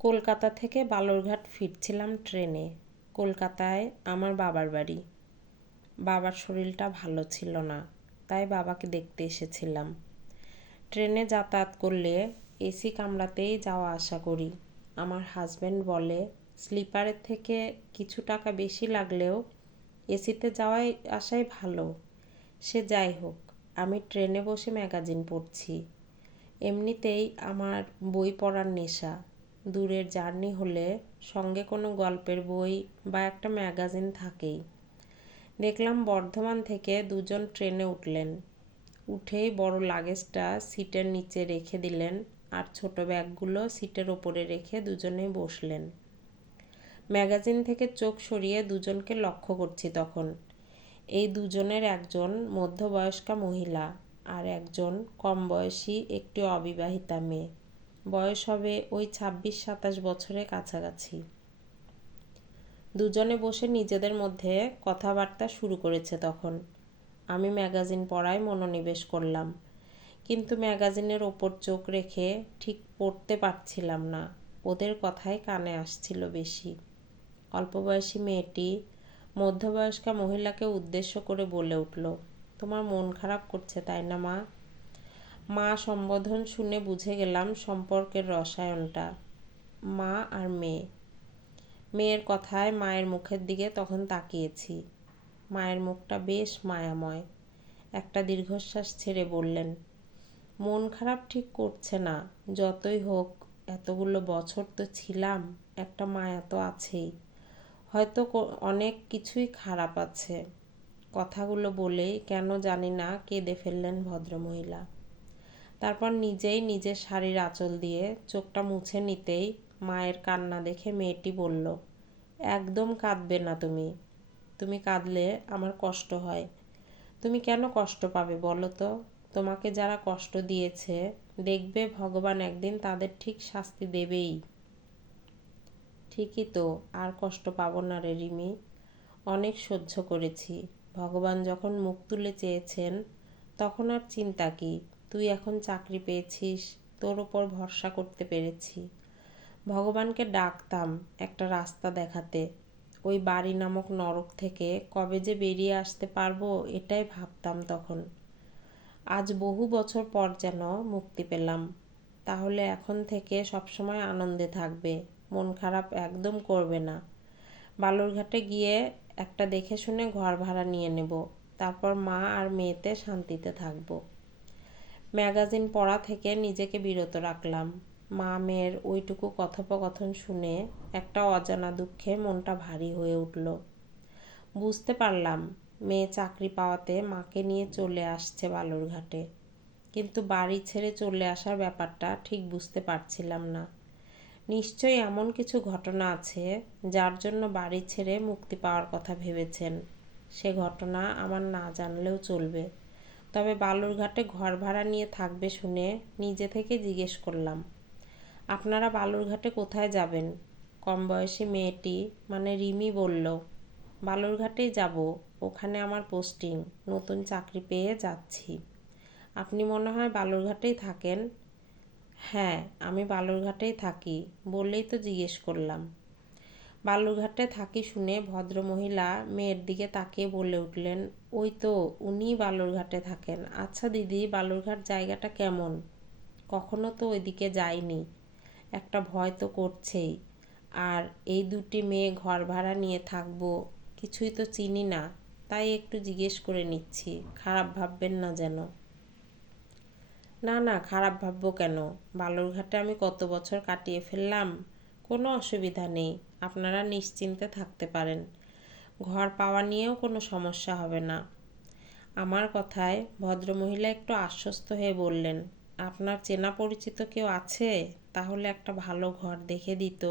কলকাতা থেকে বালুরঘাট ফিরছিলাম ট্রেনে। কলকাতায় আমার বাবার বাড়ি। বাবার শরীরটা ভালো ছিল না, তাই বাবাকে দেখতে এসেছিলাম। ট্রেনে যাতায়াত করলে এসি কামরাতেই যাওয়া আসা করি। আমার হাজব্যান্ড বলে স্লিপারের থেকে কিছু টাকা বেশি লাগলেও এসিতে যাওয়াই আসাই ভালো। সে যাই হোক, আমি ট্রেনে বসে ম্যাগাজিন পড়ছি। এমনিতেই আমার বই পড়ার নেশা। দূরের জার্নি হলে সঙ্গে কোনো গল্পের বই বা একটা ম্যাগাজিন থাকেই। দেখলাম বর্ধমান থেকে দুজন ট্রেনে উঠলেন। উঠেই বড় লাগেজটা সিটের নিচে রেখে দিলেন আর ছোট ব্যাগগুলো সিটের ওপরে রেখে দুজনেই বসলেন। ম্যাগাজিন থেকে চোখ সরিয়ে দুজনকে লক্ষ্য করছি তখন। এই দুজনের একজন মধ্যবয়স্কা মহিলা আর একজন কম বয়সী একটি অবিবাহিতা মেয়ে। বয়স হবে ওই 26-27 বছরের কাছাকাছি। দুজনে বসে নিজেদের মধ্যে কথাবার্তা শুরু করেছে তখন। আমি ম্যাগাজিন পড়ায় মনোনিবেশ করলাম, কিন্তু ম্যাগাজিনের ওপর চোখ রেখে ঠিক পড়তে পারছিলাম না। ওদের কথাই কানে আসছিল বেশি। অল্পবয়সী মেয়েটি মধ্যবয়স্কা মহিলাকে উদ্দেশ্য করে বলে উঠল, তোমার মন খারাপ করছে তাই না মা? মা সম্বোধন শুনে বুঝে গেলাম সম্পর্কের রসায়নটা। মা আর মেয়ে। মেয়ের কথায় মায়ের মুখের দিকে তখন তাকিয়েছি। মায়ের মুখটা বেশ মায়াময়। একটা দীর্ঘশ্বাস ছেড়ে বললেন, মন খারাপ ঠিক করছে না। যতই হোক, এতগুলো বছর তো ছিলাম, একটা মায়া তো আছেই। হয়তো অনেক কিছুই খারাপ আছে। কথাগুলো বলেই কেন জানি না কেঁদে ফেললেন ভদ্রমহিলা। তারপর নিজেই নিজের শাড়ির আঁচল দিয়ে চোখটা মুছে নিতেই মায়ের কান্না দেখে মেয়েটি বলল, একদম কাঁদবে না তুমি। তুমি কাঁদলে আমার কষ্ট হয়। তুমি কেন কষ্ট পাবে বলো তো? তোমাকে যারা কষ্ট দিয়েছে, দেখবে ভগবান একদিন তাদের ঠিক শাস্তি দেবেই। ঠিকই তো, আর কষ্ট পাবো না রে রিমি। অনেক সহ্য করেছি। ভগবান যখন মুখ তুলে চেয়েছেন, তখন আর চিন্তা কি? তুই এখন চাকরি পেয়েছিস, তোর ওপর ভরসা করতে পেরেছি। ভগবানকে ডাকতাম একটা রাস্তা দেখাতে। ওই বাড়ি নামক নরক থেকে কবে যে বেরিয়ে আসতে পারবো এটাই ভাবতাম তখন। আজ বহু বছর পর যেন মুক্তি পেলাম। তাহলে এখন থেকে সবসময় আনন্দে থাকবে, মন খারাপ একদম করবে না। বালুরঘাটে গিয়ে একটা দেখে শুনে ঘর ভাড়া নিয়ে নেব। তারপর মা আর মেয়েতে শান্তিতে থাকবো। ম্যাগাজিন পড়া থেকে নিজেকে বিরত রাখলাম। মা মেয়ের ওইটুকু কথোপকথন শুনে একটা অজানা দুঃখে মনটা ভারী হয়ে উঠল। বুঝতে পারলাম মেয়ে চাকরি পাওয়াতে মাকে নিয়ে চলে আসছে বালুরঘাটে, কিন্তু বাড়ি ছেড়ে চলে আসার ব্যাপারটা ঠিক বুঝতে পারছিলাম না। নিশ্চয়ই এমন কিছু ঘটনা আছে যার জন্য বাড়ি ছেড়ে মুক্তি পাওয়ার কথা ভেবেছেন। সে ঘটনা আমার না জানলেও চলবে। তবে বালুরঘাটে ঘর ভাড়া নিয়ে থাকবে শুনে নিজে থেকে জিজ্ঞেস করলাম, আপনারা বালুরঘাটে কোথায় যাবেন? কম বয়সী মেয়েটি মানে রিমি বলল, বালুরঘাটেই যাব, ওখানে আমার পোস্টিং, নতুন চাকরি পেয়ে যাচ্ছি। আপনি মনে হয় বালুরঘাটেই থাকেন? হ্যাঁ, আমি বালুরঘাটেই থাকি বললেই তো জিজ্ঞেস করলাম। বালুরঘাটে থাকি শুনে ভদ্রমহিলা মেয়ের দিকে তাকিয়ে বলে উঠলেন, ওই তো উনিই বালুরঘাটে থাকেন। আচ্ছা দিদি, বালুরঘাট জায়গাটা কেমন? কখনো তো ওইদিকে যাইনি, একটা ভয় তো করছেই। আর এই দুটি মেয়ে ঘর ভাড়া নিয়ে থাকবো, কিছুই তো চিনি না, তাই একটু জিজ্ঞেস করে নিচ্ছি, খারাপ ভাববেন না যেন। না না, খারাপ ভাববো কেন? বালুরঘাটে আমি কত বছর কাটিয়ে ফেললাম, কোনো অসুবিধা নেই। আপনারা নিশ্চিন্তে থাকতে পারেন। ঘর পাওয়া নিয়েও কোনো সমস্যা হবে না। আমার কথায় ভদ্রমহিলা একটু আশ্বস্ত হয়ে বললেন, আপনার চেনা পরিচিত কেউ আছে? তাহলে একটা ভালো ঘর দেখে দিত।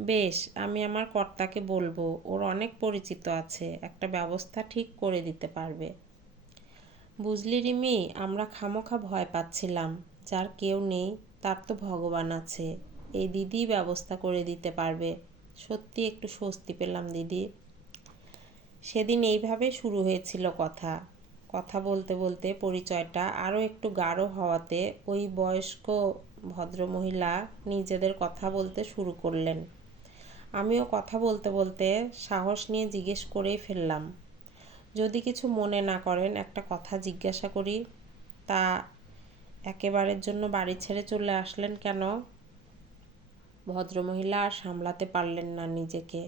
বেশ, আমি আমার কর্তাকে বলবো, ওর অনেক পরিচিত আছে, একটা ব্যবস্থা ঠিক করে দিতে পারবে। বুঝলি রিমি, আমরা খামোখা ভয় পাচ্ছিলাম। যার কেউ নেই তার তো ভগবান আছে। এই দিদিই ব্যবস্থা করে দিতে পারবে। সত্যি একটু স্বস্তি পেলাম দিদি। সেদিন এইভাবে শুরু হয়েছিল কথা। কথা বলতে বলতে পরিচয়টা আরও একটু গাঢ় হওয়াতে ওই বয়স্ক ভদ্রমহিলা নিজেদের কথা বলতে শুরু করলেন। আমিও কথা বলতে বলতে সাহস নিয়ে জিজ্ঞেস করেই ফেললাম, যদি কিছু মনে না করেন একটা কথা জিজ্ঞাসা করি, তা একেবারের জন্য বাড়ি ছেড়ে চলে আসলেন কেন? ভদ্রমহিলা আর সামলাতে পারলেন না নিজেকে।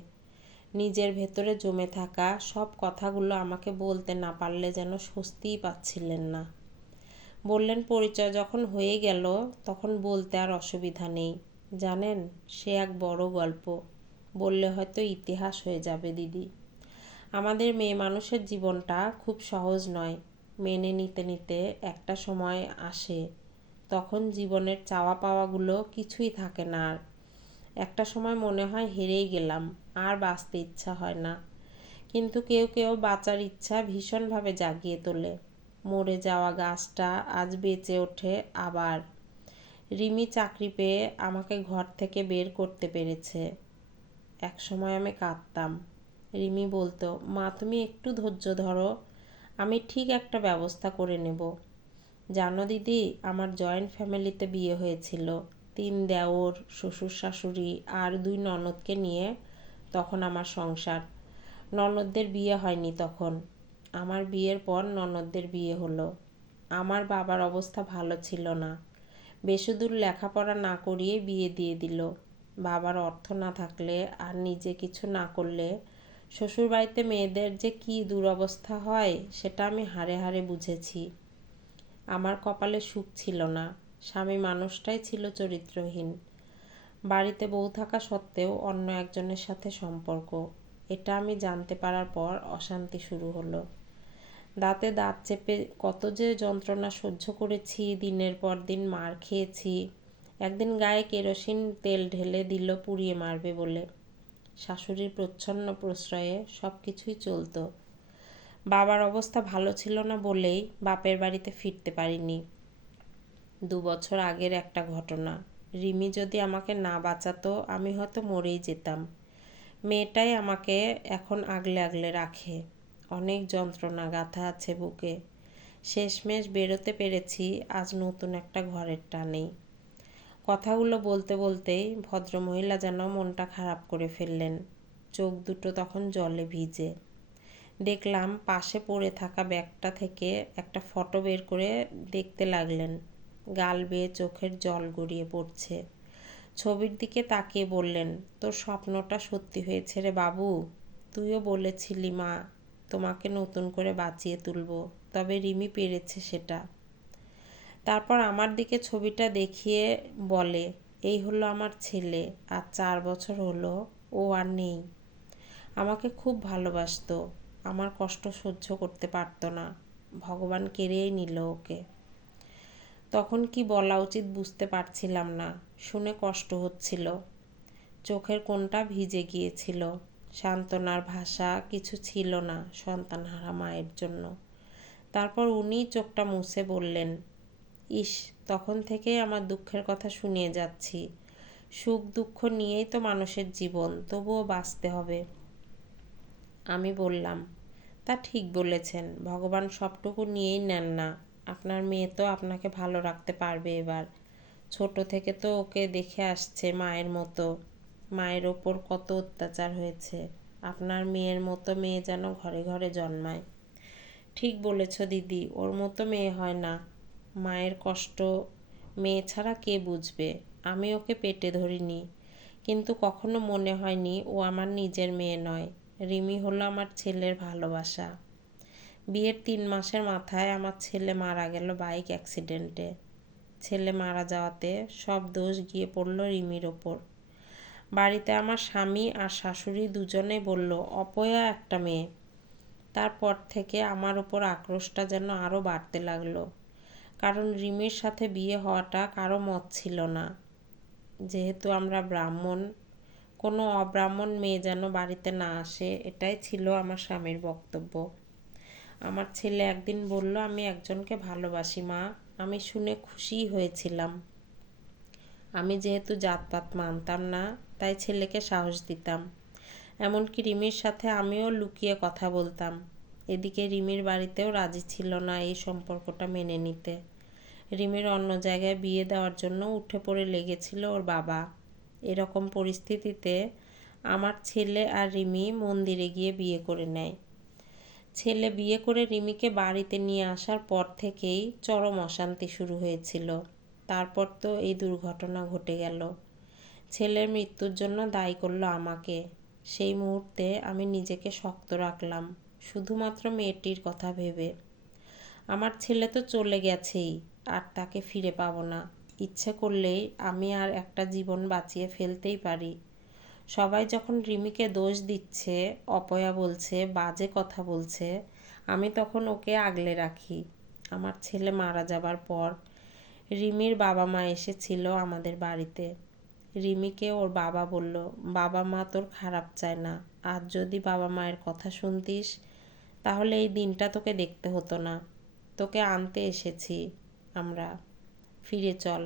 নিজের ভেতরে জমে থাকা সব কথাগুলো আমাকে বলতে না পারলে যেন স্বস্তিই পাচ্ছিলেন না। বললেন, পরিচয় যখন হয়ে গেল তখন বলতে আর অসুবিধা নেই। জানেন, সে এক বড় গল্প, বললে হয়তো ইতিহাস হয়ে যাবে দিদি। আমাদের মেয়ে মানুষের জীবনটা খুব সহজ নয়। মেনে নিতে নিতে একটা সময় আসে, তখন জীবনের চাওয়া পাওয়াগুলো কিছুই থাকে না আর। একটা সময় মনে হয় হেরেই গেলাম, আর বাঁচতে ইচ্ছা হয় না। কিন্তু কেউ কেউ বাঁচার ইচ্ছা ভীষণভাবে জাগিয়ে তোলে। মরে যাওয়া গাছটা আজ বেঁচে ওঠে আবার। রিমি চাকরি পেয়ে আমাকে ঘর থেকে বের করতে পেরেছে। এক সময় আমি কাঁদতাম। রিমি বলতো, মা তুমি একটু ধৈর্য ধরো, আমি ঠিক একটা ব্যবস্থা করে নেব। জানো দিদি, আমার জয়েন্ট ফ্যামিলিতে বিয়ে হয়েছিল। 3 দেওর, শ্বশুর শাশুড়ি আর 2 ননদকে নিয়ে তখন আমার সংসার। ননদদের বিয়ে হয়নি তখন। আমার বিয়ের পর ননদদের বিয়ে হলো। আমার বাবার অবস্থা ভালো ছিল না। বেশিদূর লেখাপড়া না করিয়ে বিয়ে দিয়ে দিল। বাবার অর্থ না থাকলে আর নিজে কিছু না করলে শ্বশুরবাড়িতে মেয়েদের যে কী দুরবস্থা হয় সেটা আমি হাড়ে হাড়ে বুঝেছি। আমার কপালে সুখ ছিল না। স্বামী মানুষটাই ছিল চরিত্রহীন। বাড়িতে বউ থাকা সত্ত্বেও অন্য একজনের সাথে সম্পর্ক, এটা আমি জানতে পারার পর অশান্তি শুরু হলো। দাঁতে দাঁত চেপে কত যে যন্ত্রণা সহ্য করেছি, দিনের পর দিন মার খেয়েছি। একদিন গায়ে কেরোসিন তেল ঢেলে দিল পুড়িয়ে মারবে বলে। শাশুড়ির প্রচ্ছন্ন প্রশ্রয়ে সব কিছুই চলত। বাবার অবস্থা ভালো ছিল না বলেই বাপের বাড়িতে ফিরতে পারিনি। 2 বছর আগের একটা ঘটনা। রিমি যদি আমাকে না বাঁচাতো আমি হয়তো মরেই যেতাম। মেয়েটাই আমাকে এখন আগলে আগলে রাখে। অনেক যন্ত্রণা গাঁথা আছে বুকে। শেষমেশ বেরোতে পেরেছি আজ নতুন একটা ঘরের টানেই। কথাগুলো বলতে বলতেই ভদ্রমহিলা যেন মনটা খারাপ করে ফেললেন। চোখ দুটো তখন জলে ভিজে। দেখলাম পাশে পড়ে থাকা ব্যাগটা থেকে একটা ফটো বের করে দেখতে লাগলেন। গাল বেয়ে চোখের জল গড়িয়ে পড়ছে। ছবির দিকে তাকিয়ে বললেন, তোর স্বপ্নটা সত্যি হয়েছে রে বাবু। তুইও বলেছিলি মা, তোমাকে নতুন করে বাঁচিয়ে তুলব, তবে রিমি পেরেছে সেটা। তারপর আমার দিকে ছবিটা দেখিয়ে বলে, এই হলো আমার ছেলে, আর 4 বছর হলো ও আর নেই। আমাকে খুব ভালোবাসতো, আমার কষ্ট সহ্য করতে পারতো না। ভগবান কেড়েই নিল ওকে। তখন কি বলা উচিত বুঝতে পারছিলাম না। শুনে কষ্ট হচ্ছিল। চোখের কোণটা ভিজে গিয়েছিল। সান্ত্বনার ভাষা কিছু ছিল না সন্তানহারা মায়ের জন্য। তারপর উনিই চোখটা মুছে বললেন, ইস, তখন থেকেই আমার দুঃখের কথা শুনিয়ে যাচ্ছি। সুখ দুঃখ নিয়েই তো মানুষের জীবন, তবুও বাঁচতে হবে। আমি বললাম, তা ঠিক বলেছেন, ভগবান সবটুকু নিয়েই নেন না। আপনার মেয়ে তো আপনাকে ভালো রাখতে পারবে এবার। ছোট থেকে তো ওকে দেখে আসছে মায়ের মতো। মায়ের ওপর কত অত্যাচার হয়েছে। আপনার মেয়ের মতো মেয়ে যেন ঘরে ঘরে জন্মায়। ঠিক বলেছ দিদি, ওর মতো মেয়ে হয় না। মায়ের কষ্ট মেয়ে ছাড়া কে বুঝবে? আমি ওকে পেটে ধরিনি, কিন্তু কখনো মনে হয়নি ও আমার নিজের মেয়ে নয়। রিমি হলো আমার ছেলের ভালোবাসা। বিয়ের 3 মাসের মাথায় আমার ছেলে মারা গেল বাইক অ্যাক্সিডেন্টে। ছেলে মারা যাওয়াতে সব দোষ গিয়ে পড়ল রিমির ওপর। বাড়িতে আমার স্বামী আর শাশুড়ি দুজনেই বলল, অপয়া একটা মেয়ে। তারপর থেকে আমার ওপর আক্রোশটা যেন আরও বাড়তে লাগলো। কারণ রিমির সাথে বিয়ে হওয়াটা কারো মত ছিল না। যেহেতু আমরা ব্রাহ্মণ, কোনো অব্রাহ্মণ মেয়ে যেন বাড়িতে না আসে, এটাই ছিল আমার স্বামীর বক্তব্য। আমার ছেলে একদিন বলল, আমি একজনকে ভালোবাসি মা। আমি শুনে খুশিই হয়েছিলাম। আমি যেহেতু জাতপাত মানতাম না, তাই ছেলেকে সাহস দিতাম। এমনকি রিমির সাথে আমিও লুকিয়ে কথা বলতাম। এদিকে রিমির বাড়িতেও রাজি ছিল না এই সম্পর্কটা মেনে নিতে। রিমির অন্য জায়গায় বিয়ে দেওয়ার জন্য উঠে পড়ে লেগেছিল ওর বাবা। এরকম পরিস্থিতিতে আমার ছেলে আর রিমি মন্দিরে গিয়ে বিয়ে করে নেয়। ছেলে বিয়ে করে রিমিকে বাড়িতে নিয়ে আসার পর থেকেই চরম অশান্তি শুরু হয়েছিল। তারপর তো এই দুর্ঘটনা ঘটে গেল। ছেলের মৃত্যুর জন্য দায়ী করলো আমাকে। সেই মুহূর্তে আমি নিজেকে শক্ত রাখলাম, শুধুমাত্র মেয়েটির কথা ভেবে। আমার ছেলে তো চলে গেছেই, আর তাকে ফিরে পাবো না। ইচ্ছে করলেই আমি আর একটা জীবন বাঁচিয়ে ফেলতেই পারি। সবাই যখন রিমিকে দোষ দিচ্ছে, অপয়া বলছে, বাজে কথা বলছে, আমি তখন ওকে আগলে রাখি। আমার ছেলে মারা যাবার পর রিমির বাবা মা এসেছিল আমাদের বাড়িতে। রিমিকে ওর বাবা বলল, বাবা মা তোর খারাপ চায় না, আর যদি বাবা মায়ের কথা শুনতিস তাহলে এই দিনটা তোকে দেখতে হতো না। তোকে আনতে এসেছি আমরা, ফিরে চল।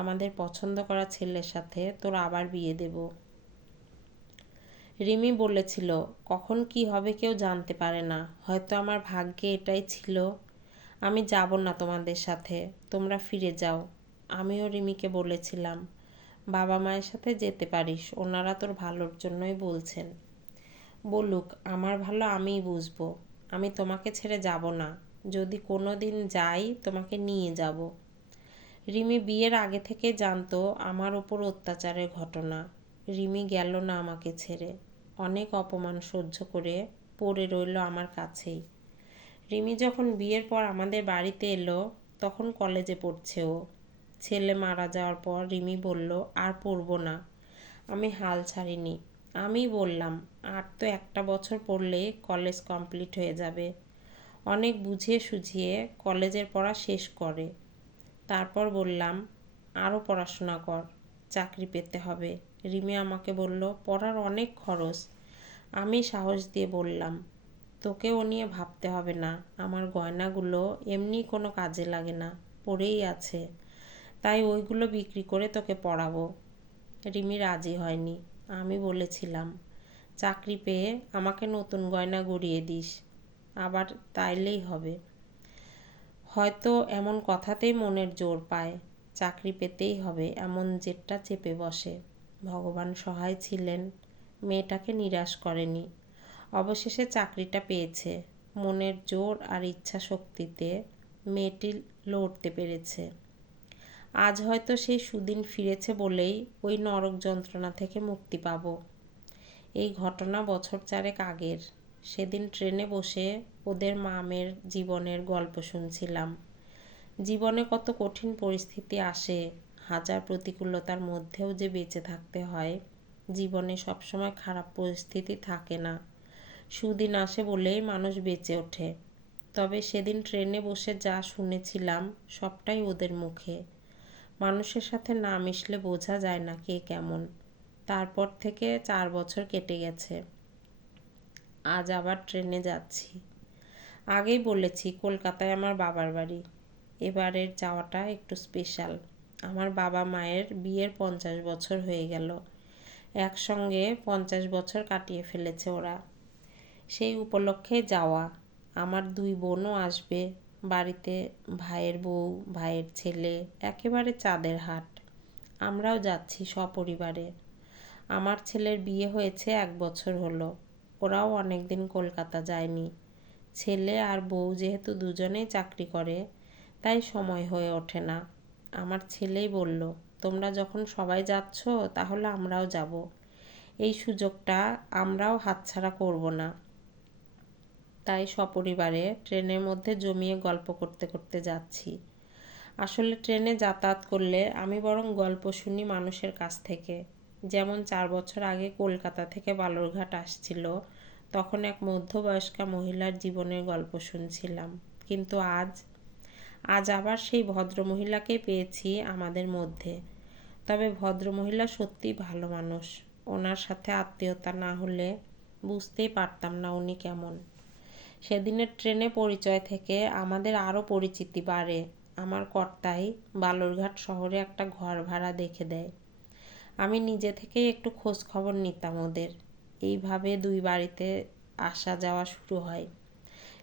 আমাদের পছন্দ করা ছেলের সাথে তোর আবার বিয়ে দেব। রিমি বলেছিল, কখন কি হবে কেউ জানতে পারে না, হয়তো আমার ভাগ্যে এটাই ছিল। আমি যাব না তোমাদের সাথে, তোমরা ফিরে যাও। আমিও রিমিকে বলেছিলাম, বাবা মায়ের সাথে যেতে পারিস, ওনারা তোর ভালোর জন্যই বলছেন। বলুক, আমার ভালো আমিই বুঝবো। আমি তোমাকে ছেড়ে যাব না, যদি কোনো দিন যাই তোমাকে নিয়ে যাব। রিমি বিয়ের আগে থেকে জানতো আমার ওপর অত্যাচারের ঘটনা। রিমি গেল না আমাকে ছেড়ে, অনেক অপমান সহ্য করে পড়ে রইল আমার কাছেই। রিমি যখন বিয়ের পর আমাদের বাড়িতে এলো, তখন কলেজে পড়ছে ও। ছেলে মারা যাওয়ার পর রিমি বলল, আর পড়বো না। আমি হাল ছাড়িনি। আমি বললাম, আর তো একটা বছর পড়লে কলেজ কমপ্লিট হয়ে যাবে। অনেক বুঝিয়ে সুঝিয়ে কলেজের পড়া শেষ করে। তারপর বললাম, আরও পড়াশোনা কর, চাকরি পেতে হবে। রিমি আমাকে বলল, পড়ার অনেক খরচ। আমি সাহস দিয়ে বললাম, তোকে ও নিয়ে ভাবতে হবে না, আমার গয়নাগুলো এমনি কোনো কাজে লাগে না, পড়েই আছে, তাই ওইগুলো বিক্রি করে তোকে পড়াবো। রিমি রাজি হয়নি। আমি বলেছিলাম, চাকরি পেয়ে আমাকে নতুন গয়না গড়িয়ে দিস, আবার তাইলেই হবে। হয়তো এমন কথাতেই মনের জোর পায়, চাকরি পেতেই হবে এমন জেদটা চেপে বসে। ভগবান সহায় ছিলেন, মেয়েটাকে নিরাশ করেনি। অবশেষে চাকরিটা পেয়েছে। মনের জোর আর ইচ্ছা শক্তিতে মেয়েটি লড়তে পেরেছে। আজ হয়তো সেই সুদিন ফিরেছে বলেই ওই নরক যন্ত্রণা থেকে মুক্তি পাব। এই ঘটনা বছর 4 আগের। সেদিন ট্রেনে বসে ওদের মামের জীবনের গল্প শুনছিলাম। জীবনে কত কঠিন পরিস্থিতি আসে, হাজার প্রতিকূলতার মধ্যেও যে বেঁচে থাকতে হয়। জীবনে সবসময় খারাপ পরিস্থিতি থাকে না, সুদিন আসে বলেই মানুষ বেঁচে ওঠে। তবে সেদিন ট্রেনে বসে যা শুনেছিলাম সবটাই ওদের মুখে। মানুষের সাথে না মিশলে বোঝা যায় না কে কেমন। তারপর থেকে 4 বছর কেটে গেছে। আজ আবার ট্রেনে যাচ্ছি। আগেই বলেছি কলকাতায় আমার বাবার বাড়ি। এবারের যাওয়াটা একটু স্পেশাল। আমার বাবা মায়ের বিয়ের 50 বছর হয়ে গেল। একসঙ্গে 50 বছর কাটিয়ে ফেলেছে ওরা। সেই উপলক্ষে যাওয়া। আমার 2 বোনও আসবে বাড়িতে, ভাইয়ের বউ, ভাইয়ের ছেলে, একেবারে চাঁদের হাট। আমরাও যাচ্ছি সপরিবারে। আমার ছেলের বিয়ে হয়েছে 1 বছর হলো। ওরাও অনেকদিন কলকাতা যায়নি। ছেলে আর বউ যেহেতু দুজনেই চাকরি করে, তাই সময় হয়ে ওঠে না। আমার ছেলেই বলল, তোমরা যখন সবাই যাচ্ছ তাহলে আমরাও যাব। এই সুযোগটা আমরাও হাতছাড়া করব না। তাই সপরিবারে ট্রেনের মধ্যে জমিয়ে গল্প করতে করতে যাচ্ছি। আসলে ট্রেনে যাতায়াত করলে আমি বরং গল্প শুনি মানুষের কাছ থেকে। যেমন 4 বছর আগে কলকাতা থেকে বালুরঘাট আসছিল, তখন এক মধ্যবয়স্কা মহিলার জীবনের গল্প শুনছিলাম। কিন্তু আজ আবার সেই ভদ্রমহিলাকেই পেয়েছি আমাদের মধ্যে। তবে ভদ্রমহিলা সত্যিই ভালো মানুষ। ওনার সাথে আত্মীয়তা না হলে বুঝতেই পারতাম না উনি কেমন। সেদিনের ট্রেনে পরিচয় থেকে আমাদের আরও পরিচিতি বাড়ে। আমার কর্তাই বালুরঘাট শহরে একটা ঘর ভাড়া দেখে দেয়। আমি নিজে থেকেই একটু খোঁজ খবর নিতাম ওদের। এইভাবে 2 বাড়িতে আসা যাওয়া শুরু হয়।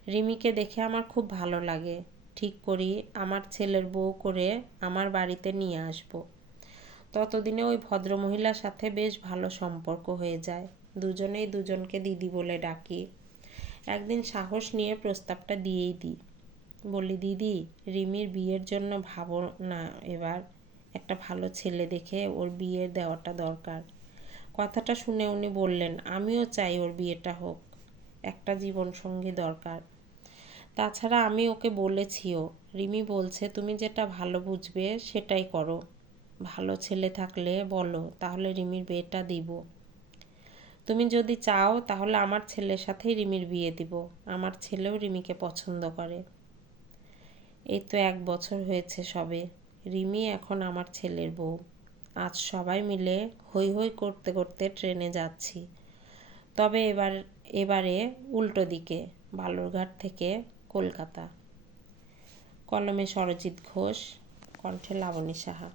রিমিকে দেখে আমার খুব ভালো লাগে। ঠিক করি আমার ছেলের বউ করে আমার বাড়িতে নিয়ে আসব। ততদিনে ওই ভদ্রমহিলার সাথে বেশ ভালো সম্পর্ক হয়ে যায়। দুজনেই দুজনকে দিদি বলে ডাকি। একদিন সাহস নিয়ে প্রস্তাবটা দিয়েই দিই। বলি, দিদি, রিমির বিয়ের জন্য ভাবো না এবার? একটা ভালো ছেলে দেখে ওর বিয়ে দেওয়াটা দরকার। কথাটা শুনে উনি বললেন, আমিও চাই ওর বিয়েটা হোক, একটা জীবনসঙ্গী দরকার। তাছাড়া আমি ওকে বলেছিও। রিমি বলছে, তুমি যেটা ভালো বুঝবে সেটাই করো। ভালো ছেলে থাকলে বলো, তাহলে রিমির বিয়েটা দিব। তুমি যদি চাও তাহলে আমার ছেলের সাথেই রিমির বিয়ে দিব। আমার ছেলেও রিমিকে পছন্দ করে। এই তো 1 বছর হয়েছে সবে। রিমি এখন আমার ছেলের বউ। আজ সবাই মিলে হৈ হৈ করতে করতে ট্রেনে যাচ্ছি। তবে এবারে উল্টো দিকে, বালুরঘাট থেকে কলকাতা। কলমে সরজিৎ ঘোষ, কণ্ঠে লাবণী সাহা।